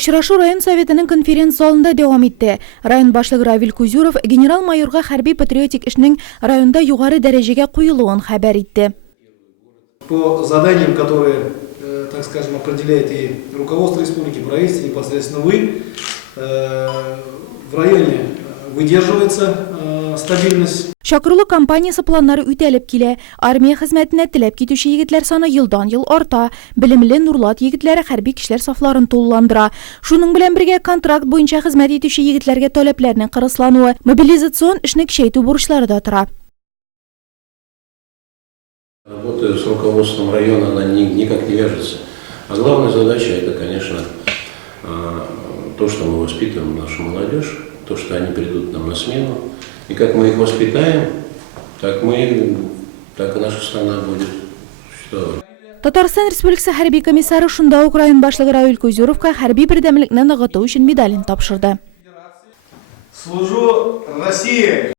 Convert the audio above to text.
Очрашу район советінің конференц залында дәвам итте. Район башлыгы Равил Кузюров генерал-майорга хәрби патриотик эшнең районда югары дәрәҗәгә куелуын хәбәр итте. По заданиям, которые, так скажем, определяет и руководство республики, правительство, непосредственно вы, в районе выдерживается стабильность. Шакырлы кампаниясы планнары үтәлеп килә. Армия хезмәтенә теләп китүче егетләр саны елдан-ел арта. Белемле Нурлат егетләре хәрби кишләр сафларын тулыландыра. Шуның белән бергә контракт буенча хезмәт итүче егетләргә таләпләрнең кырыслануы, мобилизацион эшне көчәйтү бурычлары да тора. Работа с руководством района, она никак не вяжется. А главная задача это, конечно, то, что мы воспитываем нашу молодежь, то, что они придут нам на смену. И как мы их воспитаем, так и наша страна будет существовать. Татарстан Республикасы хәрби комиссары шунда ук район башлыгы Равил Кузюровка хәрби бердәмлекне ныгыту өчен медален тапшырды. Служу России!